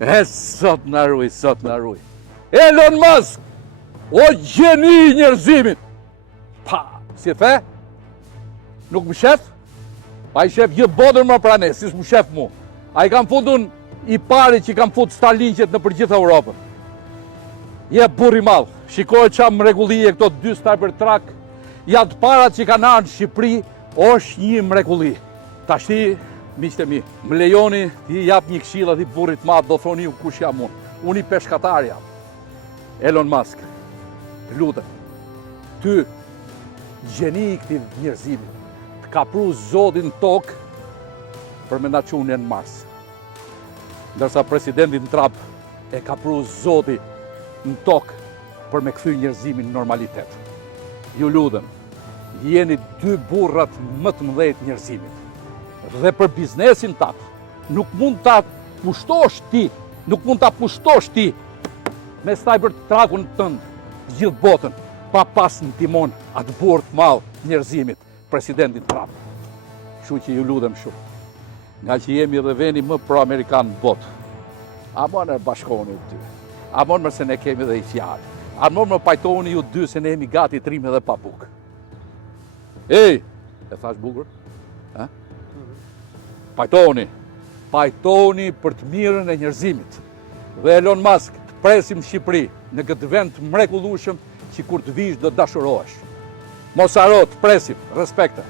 E sot në ruj, sot në ruj. Elon Musk, o gjeni i njerëzimit. Pa, si the? Nuk më shef? Pa i shef gjithë bodër më prane, si s'më shef mu. A i kam fundun i pari që kam fut Starlinkjet në përgjithë Europën. Je burri madh, shikoj qa mrekullie këto 2 Cybertruck, janë të parat që kanë ardhur në Shqipëri, është një mrekulli. Tashti, miqtë e mi, më lejoni t'i jap një këshilla t'i burrit madh, do thoni ju kush jam unë. Unë i peshkatar jam. Elon Musk, lutem, ty, gjeni i këtij njerëzimi, të kapru Zotin tokë për me na çunë në Mars. Ndërsa presidentin Trump e kapru Zoti në tokë për me kthy njerëzimin në normalitet. Ju lutem, jeni 2 burrat më të mëdhenj njerëzimit. Dhe për biznesin tat, nuk mund ta pushtosh ti, me Cybertruckun tënd gjithë botën, pa pas në timon atë burr të madh njerëzimit, presidentin Trump. Kështu që ju lutem shumë, nga që jemi dhe veni më pro-amerikan në botë, a më bashkohuni ju dy, a më se ne kemi dhe i fjalë, a më pajtohuni ju dy se ne jemi gati të rrimë edhe pa bukë. Ej, e thash bukur? Pajtohuni për të mirën e njerëzimit. Dhe Elon Musk, të presim Shqipëri në këtë vend mrekullueshëm që kur të vish do të dashurohesh. Mos haro, të presim, respekte.